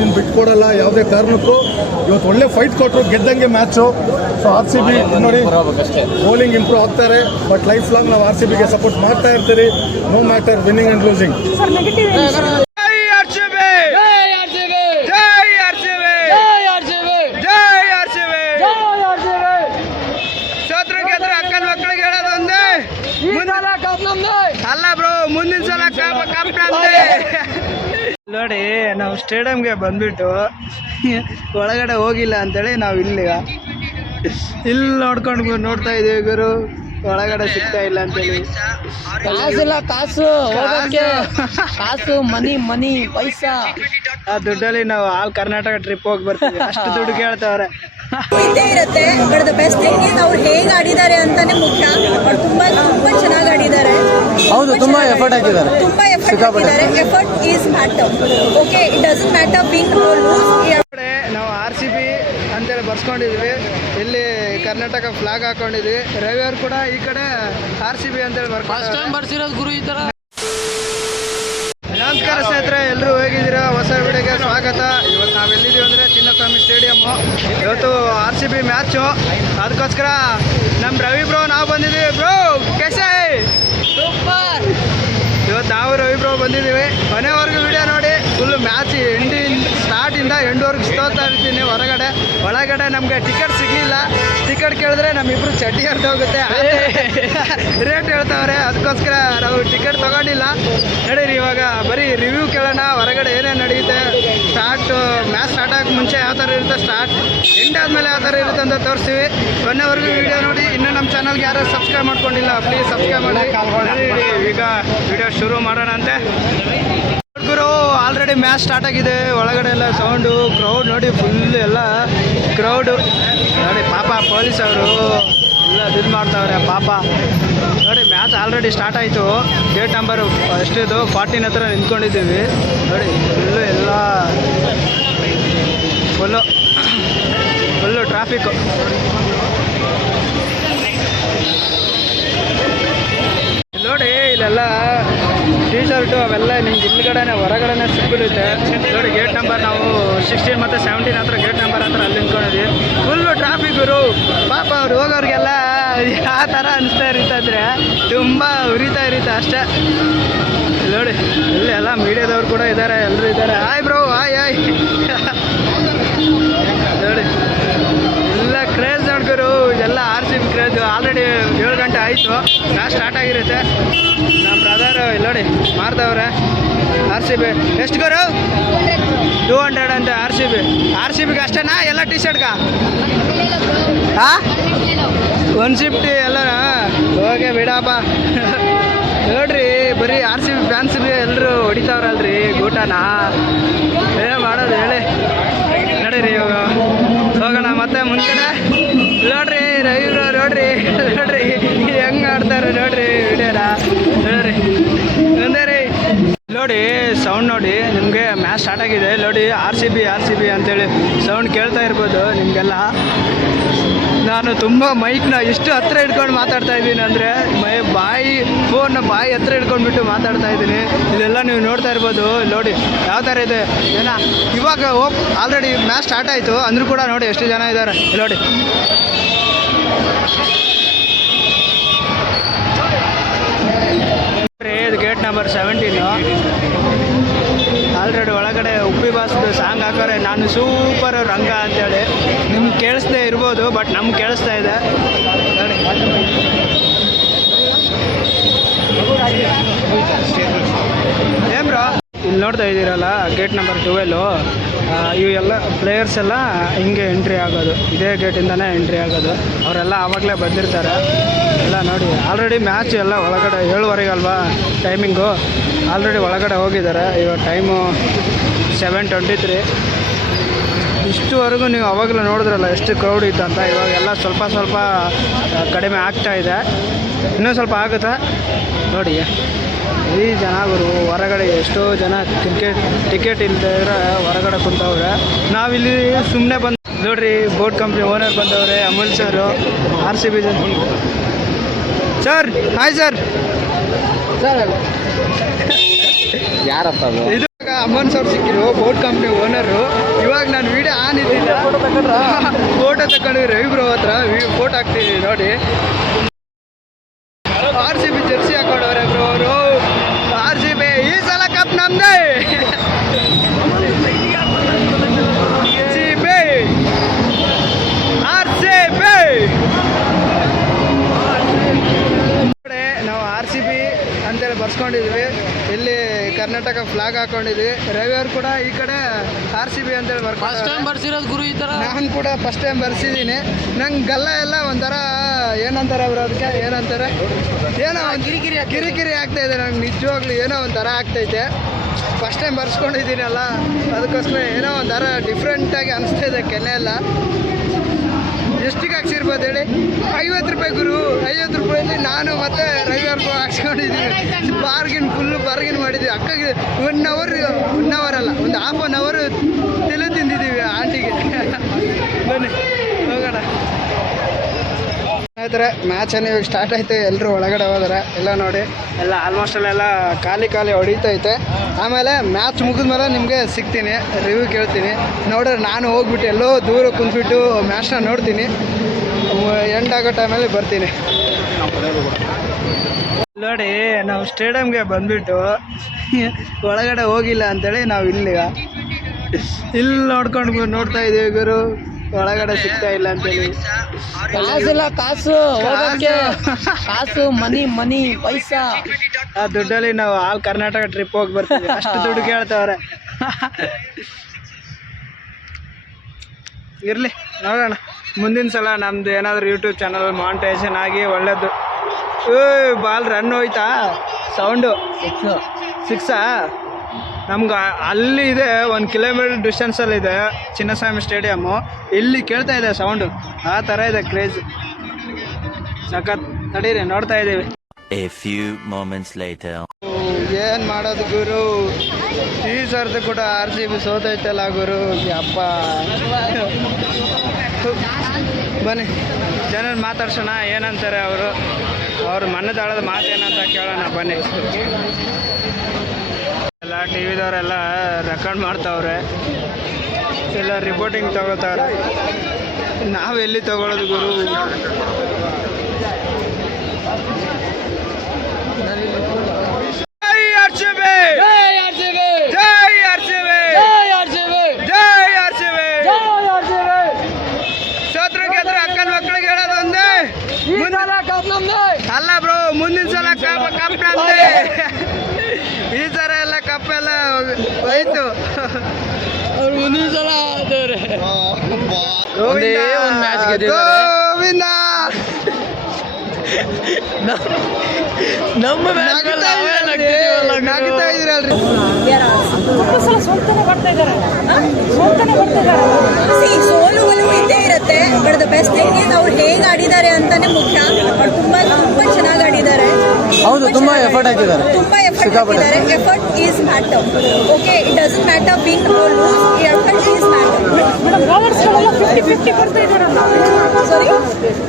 ಸಿಬಿನ ಬಿಟ್ಕೊಡಲ್ಲ ಯಾವುದೇ ಕಾರಣಕ್ಕೂ. ಇವತ್ತು ಒಳ್ಳೆ ಫೈಟ್ ಕೊಟ್ಟರು, ಗೆದ್ದಂಗೆ ಮ್ಯಾಚು. ಸೊ RCB ನೋಡಿ ಬೌಲಿಂಗ್ ಇಂಪ್ರೂವ್ ಆಗ್ತಾರೆ, ಬಟ್ ಲೈಫ್ ಲಾಂಗ್ ನಾವು RCBಗೆ ಸಪೋರ್ಟ್ ಮಾಡ್ತಾ ಇರ್ತೀರಿ, no matter winning and losing. ಅಲ್ಲ ಬ್ರೋ, ಮುಂದಿನ ಸಲ ನೋಡಿ. ನಾವು ಸ್ಟೇಡಿಯಂಗೆ ಬಂದ್ಬಿಟ್ಟು ಒಳಗಡೆ ಹೋಗಿಲ್ಲ ಅಂತೇಳಿ ನಾವು ಇಲ್ಲಿ ನೋಡ್ಕೊಂಡು ನೋಡ್ತಾ ಇದೀವಿ ಗುರು. ಒಳಗಡೆ ಸಿಗ್ತಾ ಇಲ್ಲ ಅಂತೇಳಿ. ಕಾಸಿಲ್ಲ, ಕಾಸು ಕಾಸು ಮನಿ ಪೈಸಾ. ಆ ದುಡ್ಡಲ್ಲಿ ನಾವು ಆಲ್ ಕರ್ನಾಟಕ ಟ್ರಿಪ್ ಹೋಗಿ ಬರ್ತೀವಿ, ಅಷ್ಟು ದುಡ್ಡು ಕೇಳ್ತಾವ್ರೆ. ಇದ್ದೇ ಇರುತ್ತೆ. But the best thing is ಅವ್ರು ಹೇಗೆ ಆಡಿದ್ದಾರೆ ಅಂತಾನೆ ಮುಖ್ಯ. ಅವ್ರು ತುಂಬಾ ಚೆನ್ನಾಗಿ ಆಡಿದ್ದಾರೆ. ಹೌದು, ತುಂಬಾ ಎಫರ್ಟ್ ಹಾಕಿದ್ದಾರೆ. Effort is matter. Okay, it doesn't matter win or lose. ನಾವು RCB ಅಂತೇಳಿ ಬರ್ಸ್ಕೊಂಡಿದ್ವಿ, ಇಲ್ಲಿ ಕರ್ನಾಟಕ ಫ್ಲಾಗ್ ಹಾಕೊಂಡಿದ್ವಿ. ರವಿ ಅವ್ರು ಕೂಡ ಈ ಕಡೆ RCB ಅಂತೇಳಿ ಬರ್ಸಿರೋದು ಗುರು ಈ ತರ. ನಮಸ್ಕಾರ ಸ್ನೇಹಿತರೆ, ಎಲ್ಲರೂ ಹೇಗಿದ್ದೀರಾ? ಹೊಸ ವಿಡಿಯೋಗೆ ಸ್ವಾಗತ. ಇವತ್ತು ನಾವು ಎಲ್ಲಿದ್ದೀವಿ ಅಂದರೆ ಚಿನ್ನಸ್ವಾಮಿ ಸ್ಟೇಡಿಯಮ್ಮು. ಇವತ್ತು RCB ಮ್ಯಾಚು, ಅದಕ್ಕೋಸ್ಕರ ನಮ್ಮ ರವಿ ಬ್ರೋ ನಾವು ಬಂದಿದ್ದೀವಿ. ಬ್ರೋ ಕೆಸೆ ಸೂಪರ್. ಇವತ್ತು ನಾವು ರವಿ ಬ್ರೋ ಬಂದಿದ್ದೀವಿ. ಕೊನೆವರೆಗೂ ವಿಡಿಯೋ ನೋಡಿ. ಫುಲ್ ಮ್ಯಾಚ್ ಸ್ಟಾರ್ಟಿಂದ ಎಂಡ್ವರೆಗೂ ಇಷ್ಟೋಗ್ತಾ ಇರ್ತೀನಿ. ಒಳಗಡೆ ನಮಗೆ ಟಿಕೆಟ್ ಸಿಗಲಿಲ್ಲ. ಟಿಕೆಟ್ ಕೇಳಿದ್ರೆ ನಮ್ಮಿಬ್ರು ಚಡ್ಡಿ ಹರಿದು ಹೋಗುತ್ತೆ, ರೇಟ್ ಹೇಳ್ತಾವ್ರೆ. ಅದಕ್ಕೋಸ್ಕರ ನಾವು ಟಿಕೆಟ್ ತೊಗೊಂಡಿಲ್ಲ. ನಡೀರಿ ಇವಾಗ ಬರೀ ರಿವ್ಯೂ ಕೇಳೋಣ, ಹೊರಗಡೆ ಏನೇನು ನಡೆಯುತ್ತೆ. ಮ್ಯಾಚ್ ಸ್ಟಾರ್ಟ್ ಆಗೋಕ್ಕೆ ಮುಂಚೆ ಯಾವ ಥರ ಇರುತ್ತೆ, ಎಂಡ್ ಆದಮೇಲೆ ಯಾವ ಥರ ಇರುತ್ತೆ ಅಂತ ತೋರಿಸ್ತೀವಿ. ಕೊನೆವರೆಗೂ ವಿಡಿಯೋ ನೋಡಿ. ಇನ್ನೂ ನಮ್ಮ ಚಾನಲ್ಗೆ ಯಾರು ಸಬ್ಸ್ಕ್ರೈಬ್ ಮಾಡ್ಕೊಂಡಿಲ್ಲ, ಪ್ಲೀಸ್ ಸಬ್ಸ್ಕ್ರೈಬ್ ಮಾಡಿ. ಈಗ ವಿಡಿಯೋ ಶುರು ಮಾಡೋಣ ಅಂತೆ ಗುರು. ಆಲ್ರೆಡಿ ಮ್ಯಾಚ್ ಸ್ಟಾರ್ಟ್ ಆಗಿದೆ. ಒಳಗಡೆ ಎಲ್ಲ ಸೌಂಡು, ಕ್ರೌಡ್ ನೋಡಿ, ಫುಲ್ ಎಲ್ಲ ಕ್ರೌಡು ನೋಡಿ. ಪಾಪ ಪೊಲೀಸ್ ಅವರು ಎಲ್ಲ ಇದು ಮಾಡ್ತಾವ್ರೆ ಪಾಪ. ನೋಡಿ ಮ್ಯಾಚ್ ಆಲ್ರೆಡಿ ಸ್ಟಾರ್ಟ್ ಆಯಿತು. ಗೇಟ್ ನಂಬರ್ ಎಷ್ಟಿದು 14 ಹತ್ರ ನಿಂತ್ಕೊಂಡಿದ್ದೀವಿ ನೋಡಿ. ಫುಲ್ಲು ಟ್ರಾಫಿಕ್ಕು ನೋಡಿ. ಇಲ್ಲೆಲ್ಲ ಟೀ ಶರ್ಟು ಅವೆಲ್ಲ ನಿಮ್ಗೆ ಹೊರಗಡೆನೆ ಸಿಕ್ಬಿಡುತ್ತೆ ನೋಡಿ. ಗೇಟ್ ನಂಬರ್ ನಾವು 16 ಮತ್ತು 17 ಹತ್ರ ಗೇಟ್ ನಂಬರ್ ಹತ್ರ ಅಲ್ಲಿ ನಿಂತ್ಕೊಂಡಿದ್ವಿ. ಫುಲ್ಲು ಟ್ರಾಫಿಕ್ ಗುರು. ಪಾಪ ಅವ್ರು ಹೋಗೋರಿಗೆಲ್ಲ ಯಾವ ಥರ ಅನಿಸ್ತಾ ಇರ್ತಂದರೆ ತುಂಬ ಉರಿತಾ ಇರುತ್ತೆ ಅಷ್ಟೇ ನೋಡಿ. ಇಲ್ಲಿ ಎಲ್ಲ ಮೀಡಿಯಾದವ್ರು ಕೂಡ ಇದ್ದಾರೆ, ಎಲ್ಲರೂ ಇದ್ದಾರೆ. ಹಾಯ್ ಬ್ರೋ, ಹಾಯ್ ನೋಡಿ. ಎಲ್ಲ ಕ್ರೇಜ್ ನೋಡ್ಕೊರು, ಇದೆಲ್ಲ RCB ಕ್ರೇಜ್. ಆಲ್ರೆಡಿ 7 ಗಂಟೆ ಆಯಿತು, ಮ್ಯಾಚ್ ಸ್ಟಾರ್ಟ್ ಆಗಿರುತ್ತೆ. ನಮ್ಮ ಬ್ರದರು ಇಲ್ಲಿ ನೋಡಿ ಮಾರ್ದವ್ರೆ. RCB ಎಷ್ಟು ಗುರು? 200 ಅಂತ. RCBಗೆ ಅಷ್ಟೇನಾ? ಎಲ್ಲ ಟಿ ಶರ್ಟ್ಗಾ? ಹಾಂ, 150 ಎಲ್ಲ. ಹೋಗಿ ಬಿಡಪ್ಪ. ನೋಡ್ರಿ, ಬರೀ RCB ಫ್ಯಾನ್ಸ್ಗೆ ಎಲ್ಲರೂ ಹೊಡಿತಾವ್ರಲ್ರಿ ಊಟನ. ಮಾಡೋದು ಹೇಳಿ. ನಡೀರಿ ಇವಾಗ ಹೋಗೋಣ ಮತ್ತೆ ಮುಂದ್ಗಡೆ. ನೋಡ್ರಿ ರವಿ ನೋಡ್ರಿ ಹೆಂಗೆ ಆಡ್ತಾರೆ ನೋಡ್ರಿ ವಿಡಿಯೋನ. ನೋಡ್ರಿ ನೋಡಿ ಸೌಂಡ್ ನೋಡಿ. ನಿಮಗೆ ಮ್ಯಾಚ್ ಸ್ಟಾರ್ಟ್ ಆಗಿದೆ ನೋಡಿ. RCB ಅಂತೇಳಿ ಸೌಂಡ್ ಕೇಳ್ತಾ ಇರ್ಬೋದು ನಿಮಗೆಲ್ಲ. ನಾನು ತುಂಬ ಮೈಕ್ನ ಎಷ್ಟು ಹತ್ರ ಹಿಡ್ಕೊಂಡು ಮಾತಾಡ್ತಾ ಇದ್ದೀನಿ ಅಂದರೆ ಫೋನ್ನ ಬಾಯಿ ಹತ್ರ ಹಿಡ್ಕೊಂಡ್ಬಿಟ್ಟು ಮಾತಾಡ್ತಾ ಇದ್ದೀನಿ. ಇದೆಲ್ಲ ನೀವು ನೋಡ್ತಾ ಇರ್ಬೋದು ನೋಡಿ ಯಾವ ಥರ ಇದೆ ಜನ. ಇವಾಗ ಆಲ್ರೆಡಿ ಮ್ಯಾಚ್ ಸ್ಟಾರ್ಟ್ ಆಯಿತು ಅಂದರೂ ಕೂಡ ನೋಡಿ ಎಷ್ಟು ಜನ ಇದ್ದಾರೆ ನೋಡಿ. ಇದು ಗೇಟ್ ನಂಬರ್ 17. ಆಲ್ರೆಡಿ ಒಳಗಡೆ ಉಪ್ಪಿ ಬಾಸ್ದು ಸಾಂಗ್ ಹಾಕೋರೆ, ನಾನು ಸೂಪರ್ ರಂಗ ಅಂತೇಳಿ. ನಿಮ್ಗೆ ಕೇಳಿಸ್ದೇ ಇರ್ಬೋದು, ಬಟ್ ನಮ್ಗೆ ಕೇಳಿಸ್ತಾ ಇದೆ ನೋಡಿ. ಏನ್ ಬ್ರೋ, ಇಲ್ಲಿ ನೋಡ್ತಾ ಇದ್ದೀರಲ್ಲ ಗೇಟ್ ನಂಬರ್ 12. ಇವೆಲ್ಲ ಪ್ಲೇಯರ್ಸ್ ಎಲ್ಲ ಹಿಂಗೆ ಎಂಟ್ರಿ ಆಗೋದು, ಇದೇ ಗೇಟಿಂದನೇ ಎಂಟ್ರಿ ಆಗೋದು. ಅವರೆಲ್ಲ ಆವಾಗಲೇ ಬಂದಿರ್ತಾರೆ ಎಲ್ಲ ನೋಡಿ. ಆಲ್ರೆಡಿ ಮ್ಯಾಚ್ ಎಲ್ಲ ಒಳಗಡೆ 7:15 ಅಲ್ವಾ ಟೈಮಿಂಗು. ಆಲ್ರೆಡಿ ಒಳಗಡೆ ಹೋಗಿದ್ದಾರೆ. ಇವಾಗ ಟೈಮು 7:23. ಇಷ್ಟುವರೆಗೂ ನೀವು ಅವಾಗಲೂ ನೋಡಿದ್ರಲ್ಲ ಎಷ್ಟು ಕ್ರೌಡ್ ಇತ್ತು ಅಂತ. ಇವಾಗೆಲ್ಲ ಸ್ವಲ್ಪ ಕಡಿಮೆ ಆಗ್ತಾ ಇದೆ, ಇನ್ನೂ ಸ್ವಲ್ಪ ಆಗುತ್ತಾ ನೋಡಿ. ಈ ಜನಗಳು ಹೊರಗಡೆ ಎಷ್ಟೋ ಜನ ಟಿಕೆಟ್ ಇಲ್ಲದೆ ಹೊರಗಡೆ ಕುಂತವ್ರೆ. ನಾವಿಲ್ಲಿ ಸುಮ್ಮನೆ ನೋಡ್ರಿ. ಬೋಟ್ ಕಂಪ್ನಿ ಓನರ್ ಬಂದವ್ರೆ, ಅಮೂಲ್ ಸರು, RCB ಸರ್. Hi sir. ಯಾರಪ್ಪ ಇದು ಅಮ್ಮನ್ ಸರ್ ಸಿಕ್ಕಿರು ಬೋಟ್ ಕಂಪ್ನಿ ಓನರು. ಇವಾಗ ನಾನು ವಿಡಿಯೋ ಆನ್ ಇದ್ದಿಲ್ಲ, ಫೋಟೋ ತಗೊಂಡು ರವಿ ಬ್ರೋ ಹತ್ರ ಫೋಟೋ ಹಾಕ್ತೀನಿ ನೋಡಿ. RCB ಜರ್ಸಿ ಹಾಕೊಂಡವ್ರೆ ಬ್ರೋ ಅವರು. RCB ಈ ಸಲ ಕಪ್ ನಮ್ದೇ. ನಾವು RCB ಅಂತೇಳಿ ಬರ್ಸ್ಕೊಂಡಿದ್ವಿ, ಇಲ್ಲಿ ಕರ್ನಾಟಕ ಫ್ಲಾಗ್ ಹಾಕೊಂಡಿದ್ವಿ. ರವಿ ಅವ್ರು ಕೂಡ ಈ ಕಡೆ RCB ಅಂತೇಳಿ ಫಸ್ಟ್ ಟೈಮ್ ಬರ್ಸಿರೋದು ಗುರು ಈ ತರ. ನಾನು ಕೂಡ ಫಸ್ಟ್ ಟೈಮ್ ಬರ್ಸಿದ್ದೀನಿ. ನಂಗೆ ಗಲ್ಲ ಎಲ್ಲ ಒಂಥರ ಏನಂತಾರೆ ಅವರು, ಅದಕ್ಕೆ ಏನಂತಾರೆ, ಏನೋ ಕಿರಿಕಿರಿ ಆಗ್ತಾ ಇದೆ ನಂಗೆ ನಿಜವಾಗ್ಲೂ. ಏನೋ ಒಂಥರ ಆಗ್ತೈತೆ. ಫಸ್ಟ್ ಟೈಮ್ ಬರ್ಸ್ಕೊಂಡಿದ್ದೀನಲ್ಲ, ಅದಕ್ಕೋಸ್ಕರ ಏನೋ ಒಂಥರ ಡಿಫ್ರೆಂಟಾಗಿ ಅನಿಸ್ತಾ ಇದೆ. ಕೆನೆ ಎಲ್ಲ ಎಷ್ಟಿಗೆ ಹಾಕ್ಸಿರ್ಬೋದು ಹೇಳಿ? 50 ರೂಪಾಯಿ ಗುರು. 50 ರೂಪಾಯಲ್ಲಿ ನಾನು ಮತ್ತು ರವಿ ಅವ್ರಿಗೂ ಹಾಕ್ಸ್ಕೊಂಡಿದ್ದೀವಿ. ಫುಲ್ಲು ಬಾರ್ಗಿನ್ ಮಾಡಿದ್ದೀವಿ. ಅಕ್ಕಗೆ 1 ಅವರ್ ಅಲ್ಲ, ಒಂದು ½1 ಅವರ್ ತಿಂದಿದ್ದೀವಿ ಆಂಟಿಗೆ. ಬನ್ನಿ ಹೋಗೋಣ. ಸ್ನೇಹಿತರೆ, ಮ್ಯಾಚ್ ಏನು ಇವಾಗ ಸ್ಟಾರ್ಟ್ ಆಯ್ತು. ಎಲ್ಲರೂ ಒಳಗಡೆ ಹೋದರೆ ಎಲ್ಲ ನೋಡಿ, ಎಲ್ಲ ಆಲ್ಮೋಸ್ಟ್ ಅಲ್ಲೆಲ್ಲ ಖಾಲಿ ಹೊಡಿತೈತೆ. ಆಮೇಲೆ ಮ್ಯಾಚ್ ಮುಗಿದ್ಮೇಲೆ ನಿಮಗೆ ಸಿಗ್ತೀನಿ, ರಿವ್ಯೂ ಕೇಳ್ತೀನಿ. ನೋಡ್ರೆ ನಾನು ಹೋಗ್ಬಿಟ್ಟು ಎಲ್ಲೋ ದೂರ ಕುಂತ್ಬಿಟ್ಟು ಮ್ಯಾಚ್ನ ನೋಡ್ತೀನಿ. ಎಂಡ್ ಆಗೋ ಟೈಮಲ್ಲಿ ಬರ್ತೀನಿ. ನೋಡಿ, ನಾವು ಸ್ಟೇಡಿಯಮ್ಗೆ ಬಂದುಬಿಟ್ಟು ಒಳಗಡೆ ಹೋಗಿಲ್ಲ ಅಂತೇಳಿ ನಾವು ಇಲ್ಲಿ ನೋಡ್ಕೊಂಡು ನೋಡ್ತಾ ಇದ್ದೀವಿ ಗುರು. ಒಳಗಡೆ ಸಿಗ್ತಾ ಇಲ್ಲ ಅಂತೇಳಿ. ಕಾಸಿಲ್ಲ, ಕಾಸು ಹೋಗಕ್ಕೆ ಕಾಸು, ಮನಿ ಪೈಸಾ. ಆ ದುಡ್ಡಲ್ಲಿ ನಾವು ಆಲ್ ಕರ್ನಾಟಕ ಟ್ರಿಪ್ ಹೋಗಿ ಬರ್ತೀವಿ. ಅಷ್ಟು ದುಡ್ಡು ಕೇಳ್ತವ್ರೆ. ಇರಲಿ, ನೋಡೋಣ. ಮುಂದಿನ ಸಲ ನಮ್ದು ಏನಾದರೂ ಯೂಟ್ಯೂಬ್ ಚಾನಲ್ ಮಾನಿಟೈಸೇಷನ್ ಆಗಿ ಒಳ್ಳೇದು. ಬಾಲ್ ರನ್ ಹೋಯ್ತಾ? ಸೌಂಡು 6 ನಮ್ಗೆ ಅಲ್ಲಿ ಇದೆ, 1 ಕಿಲೋಮೀಟರ್ ಡಿಸ್ಟೆನ್ಸಲ್ಲಿದೆ ಚಿನ್ನಸ್ವಾಮಿ ಸ್ಟೇಡಿಯಮ್ಮು. ಇಲ್ಲಿ ಕೇಳ್ತಾ ಇದೆ ಸೌಂಡು. ಆ ಥರ ಇದೆ ಕ್ರೇಜ್. ಸಖತ್. ನಡೀರಿ, ನೋಡ್ತಾ ಇದ್ದೀವಿ. A few moments later. ಏನು ಮಾಡೋದು ಗುರು, ಈ ಸರ್ದು ಕೂಡ RCB ಸೋತೈತಲ್ಲ ಗುರು. ಅಪ್ಪ ಬನ್ನಿ ಜನರು ಮಾತಾಡ್ಸೋಣ, ಏನಂತಾರೆ ಅವರು ಮನದಾಳದ ಮಾತೇನಂತ ಕೇಳೋಣ ಬನ್ನಿ. ಎಲ್ಲ ಟಿ ವಿದವರೆಲ್ಲ ರೆಕಾರ್ಡ್ ಮಾಡ್ತಾವ್ರೆ, ಎಲ್ಲ ರಿಪೋರ್ಟಿಂಗ್ ತಗೋತಾವ್ರೆ. ನಾವೆಲ್ಲಿ ತಗೊಳ್ಳೋದು ಗುರು? ಜೈ RCB! ಜೈ RCB! ಜೈ RCB! ಜೈ RCB! ಜೈ RCB! ಸೋತ್ರು ಗೆದ್ರು ಅಕ್ಕನ ಮಕ್ಕಳಿಗೆ ಹೇಳೋದು ಒಂದೇ, ಅಲ್ಲ ಬ್ರೋ, ಮುಂದಿನ ಸಲ ಕಪ್ ನಮ್ದೇ. ಈ ಥರ ಎಲ್ಲ ಕಪ್ಪೆಲ್ಲ ಹೋಯ್ತು. ಅವ್ರು ಮುಂದಿನ ಸಲ ಆದವ್ರೆ. ಗೋವಿಂದ ಗೋವಿಂದ. ನಮ್ಮ ನಗ್ತಾ ಇದ್ರಲ್ರಿ. ಸೋಲು ಒಲವು ಇದ್ದೇ ಇರುತ್ತೆ. But the best thing is ಅವ್ರು ಹೇಗೆ ಆಡಿದ್ದಾರೆ ಅಂತಾನೆ ಮುಖ್ಯ. ಅವ್ರು ತುಂಬಾ ಚೆನ್ನಾಗಿ ಆಡಿದ್ದಾರೆ. ಹೌದು, ತುಂಬಾ ಎಫರ್ಟ್ ಹಾಕಿದ್ದಾರೆ. ತುಂಬಾ ಎಫರ್ಟ್ ಹಾಕಿದ್ದಾರೆ. Effort is matter. Okay, it doesn't matter win or lose. Effort is matter. ಬೌಲರ್ಸ್ಗಳೆಲ್ಲ 50-50 ಬರ್ತಾ ಇದಾರಲ್ಲ. ಸಾರಿ,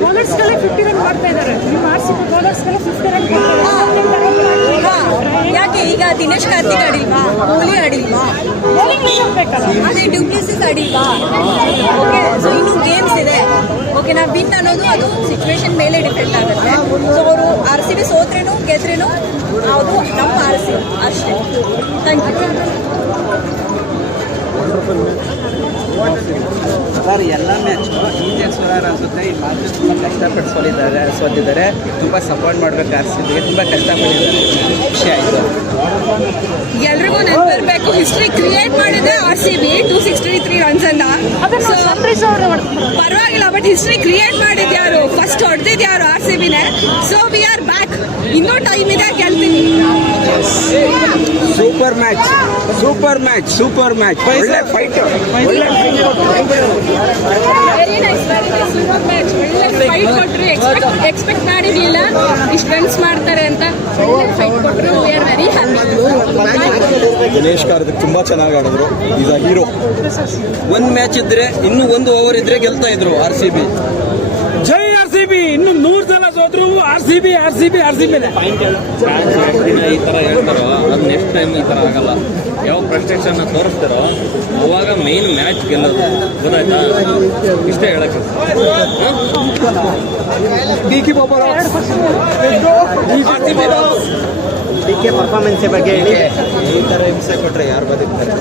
ಬೌಲರ್ಸ್ಗೆಲ್ಲ 50 ರನ್ ಮಾಡ್ತಾ ಇದ್ದಾರೆ. ನಿಮ್ಮ RCB ಬೌಲರ್ಸ್ಗೆಲ್ಲ 50 ರನ್ ಯಾಕೆ ಈಗ ದಿನೇಶ್ ಕಾರ್ತಿಕ್ ಆಡಿಲ್ವಾ? ಕೊಹ್ಲಿ ಆಡಿಲ್ವಾ? ಅದೇ ಡ್ಯೂಪ್ಲೆಸಿಸ್ ಆಡಿಲ್ವಾ? ಓಕೆ, ಸೊ ಇನ್ನೂ ಗೇಮ್ಸ್ ಇದೆ. ಓಕೆ, ನಾವು ವಿನ್ ಅನ್ನೋದು ಅದು ಸಿಚುವೇಶನ್ ಮೇಲೆ ಡಿಪೆಂಡ್ ಆಗುತ್ತೆ. ಸೊ ಅವರು RCB ಸೋತ್ರೇನು ಗೆದ್ರೇನು ಅದು ನಮ್ಮ RCB ಅಷ್ಟೇ. Thank you. ಸರ್, ಎಲ್ಲ ಮ್ಯಾಚ್ ಇಂಡಿಯನ್ಸ್ ಅನ್ಸುತ್ತೆ. ಈ ಮಾತ್ರ ತುಂಬ ಕಷ್ಟಪಟ್ಟು ಸೋತಿದ್ದಾರೆ. ತುಂಬ ಸಪೋರ್ಟ್ ಮಾಡಬೇಕು RCBಗೆ. ತುಂಬ ಕಷ್ಟಪಟ್ಟಿದ್ದಾರೆ. ಖುಷಿ ಆಯಿತು. ಎಲ್ರಿಗೂ ನೆನಪಿರಬೇಕು, ಹಿಸ್ಟ್ರಿ ಕ್ರಿಯೇಟ್ ಮಾಡಿದೆ RCB 263 ರನ್ಸ್ ಅನ್ನ. ಪರವಾಗಿಲ್ಲ, ಬಟ್ ಹಿಸ್ಟ್ರಿ ಕ್ರಿಯೇಟ್ ಮಾಡಿದ್ ಯಾರು? ಫಸ್ಟ್ ಹೊಡೆದಿದ್ ಯಾರು? RCBನೇ. So we are back. ಇನ್ನೂ ಟೈಮ್ ಇದೆ, ಗೆಲ್ತೀವಿ. Super match, super match, super match. ಒಳ್ಳೆ ಫೈಟ್, ಒಳ್ಳೆ ವೆರಿ ನೈಸ್, ಸೂಪರ್ ಮ್ಯಾಚ್. ಒಳ್ಳೆ ಫೈಟ್ ಕೊಟ್ಟರು. ಎಕ್ಸ್ಪೆಕ್ಟ್ ಮಾಡಿರಲಿಲ್ಲ ಇಷ್ಟು ರನ್ಸ್ ಮಾಡ್ತಾರೆ ಅಂತ. ಒಳ್ಳೆ ಫೈಟ್ ಕೊಟ್ಟರು. We are very happy. Dinesh Karthik ತುಂಬಾ ಚೆನ್ನಾಗಿ ಆಡಿದ್ರು. Is a hero. ಒಂದು ಮ್ಯಾಚ್ ಇದ್ರೆ, ಇನ್ನೂ 1 ಓವರ್ ಇದ್ರೆ ಗೆಲ್ತಾ ಇದ್ರು RCB. ಜೈ RCB. ಇನ್ನು 100 ಸಲ ಸೋತ್ರು ಆರ್ ಸಿ ಬಿ ಈ ಥರ ಹೇಳ್ತಾರೋ ಅದು ನೆಕ್ಸ್ಟ್ ಟೈಮ್ ಈ ಥರ ಆಗಲ್ಲ. ಯಾವಾಗ ಫ್ರಸ್ಟ್ರೇಷನ್ ತೋರಿಸ್ತಾರೋ ಅವಾಗ ಮೇನ್ ಮ್ಯಾಚ್ ಗೆಲ್ಲೋದು. ಗೊತ್ತಾಯ್ತಾ? ಇಷ್ಟೇ ಹೇಳಕ್ಕೆ. ಡಿ ಕೆ ಪರ್ಫಾರ್ಮೆನ್ಸ್ ಬಗ್ಗೆ ಹೇಳಿ. ಈ ಥರ ಹಿಂಸೆ ಕೊಟ್ಟರೆ ಯಾರು ಬದುಕ್ತಾರೆ?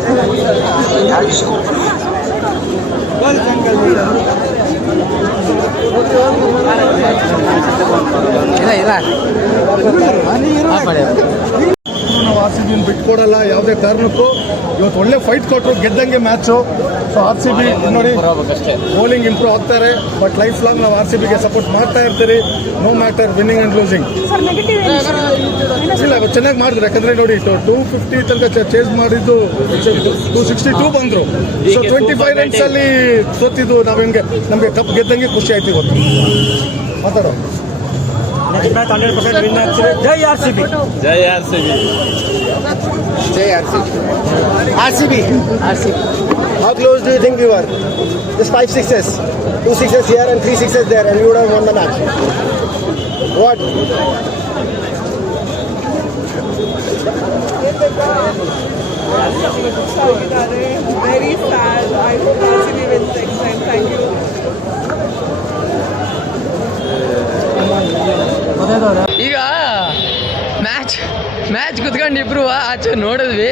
ನಾವು ಆರ್ ಸಿ ಬಿನ ಬಿಟ್ಕೊಡಲ್ಲ ಯಾವುದೇ ಕಾರಣಕ್ಕೂ. ಇವತ್ತು ಒಳ್ಳೆ ಫೈಟ್ ಕೊಟ್ಟರು, ಗೆದ್ದಂಗೆ match. So R C B ನೋಡಿ ಬೌಲಿಂಗ್ ಇಂಪ್ರೂವ್ ಆಗ್ತಾರೆ, ಬಟ್ ಲೈಫ್ ಲಾಂಗ್ ನಾವು ಆರ್ ಸಿ ಬಿಗೆ ಸಪೋರ್ಟ್ ಮಾಡ್ತಾ ಇರ್ತೀರಿ, no matter winning and losing. Sir negative ಇಲ್ಲ ಚೆನ್ನಾಗಿ ಮಾಡಿದ್ರು, ಯಾಕಂದ್ರೆ ನೋಡಿ 250 ತನಕ ಚೇಸ್ ಮಾಡಿದ್ದು 262 ಬಂದರು. ಸೊ 25 ರನ್ಸ್ ಅಲ್ಲಿ ಸೋತಿದ್ದು ನಾವು ಹೆಂಗೆ ನಮಗೆ ಕಪ್ ಗೆದ್ದಂಗೆ ಖುಷಿ ಆಯ್ತು ಇವತ್ತು. ಮಾತಾಡೋ ಜೈ R C B. How close do you think we were? Just 5 sixes. 2 sixes here and 3 sixes there, and we would have won the match. What? Very sad. I hope RCB wins next time. Thank you. ಈಗ match ಕುತ್ಕೊಂಡು ಇಬ್ರು ಆಚೆ ನೋಡಿದ್ವಿ,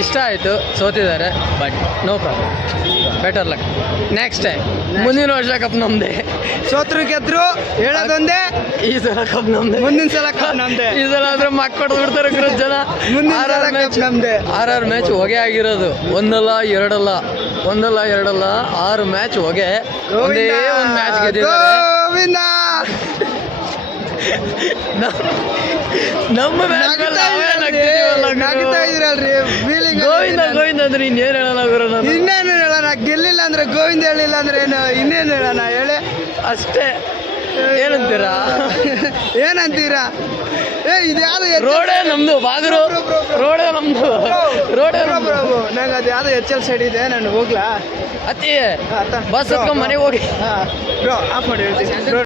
ಇಷ್ಟ ಆಯಿತು. ಸೋತಿದ್ದಾರೆ, but no problem, better luck next time. ಮುಂದಿನ ವರ್ಷ ಕಪ್ ನಮ್ದೆ. ಸೋತ್ರು ಗೆದ್ರು ಹೇಳೋದೊಂದೇ, ಈ ಸಲ ಕಪ್ ನಮ್ದೆ. ಮುಂದಿನ ಸಲ ಕಪ್ ನಮ್ದೆ. ಈ ಸಲ ಆದ್ರೆ ಮಕ್ ಕೊಡ್ದು ಬಿಡ್ತಾರೆ ಜನ. ಮುಂದಿನ ಸಲ ಕಪ್ ನಮ್ದೆ. 6 ಮ್ಯಾಚ್ ಹೊಗೆ ಆಗಿರೋದು, ಒಂದಲ್ಲ ಎರಡಲ್ಲ 6 ಮ್ಯಾಚ್ ಹೊಗೆ. ಒಂದೇ ಒಂದು ಮ್ಯಾಚ್ ಗೆದ್ದಿದ್ದಾರೆ. ಗೋವಿಂದ ನಮ್ಮ ಮ್ಯಾಚ್ ನಗ್ತಾ ಇದ್ರಲ್ರಿ ಫೀಲಿಂಗ್. ಗೋವಿಂದ ಅಂದ್ರೆ ಇನ್ನೇನು ಹೇಳೋಣ ಗುರು ನಾನು. ಇನ್ನೇನು ಹೇಳೋಣ? ಗೆಲ್ಲಿಲ್ಲ ಅಂದ್ರೆ ಗೋವಿಂದ, ಹೇಳಿಲ್ಲ ಅಂದ್ರೆ ಏನು ಇನ್ನೇನು ಹೇಳೋಣ ಹೇಳಿ? ಅಷ್ಟೇ. ಏನಂತೀರಾ? ಏನಂತೀರಾ? ಇದ್ಯಾವುದು ರೋಡೇ ನಮ್ದು ಬಾಗರು, ರೋಡೇ ನಮ್ದು, ರೋಡೇ ನಮ್ದು. ನಂಗೆ ಅದು ಯಾವ್ದು HL ಸೈಡ್ ಇದೆ, ನಾನು ಹೋಗ್ಲಾ? ಅತಿ ಬಸ್ ಹತ್ಕೊಂಡ್ ಮನೆಗೆ ಹೋಗಿ. ಬ್ರೋ ಆಫ್ ಮಾಡಿ ಹೇಳ್ತೀನಿ.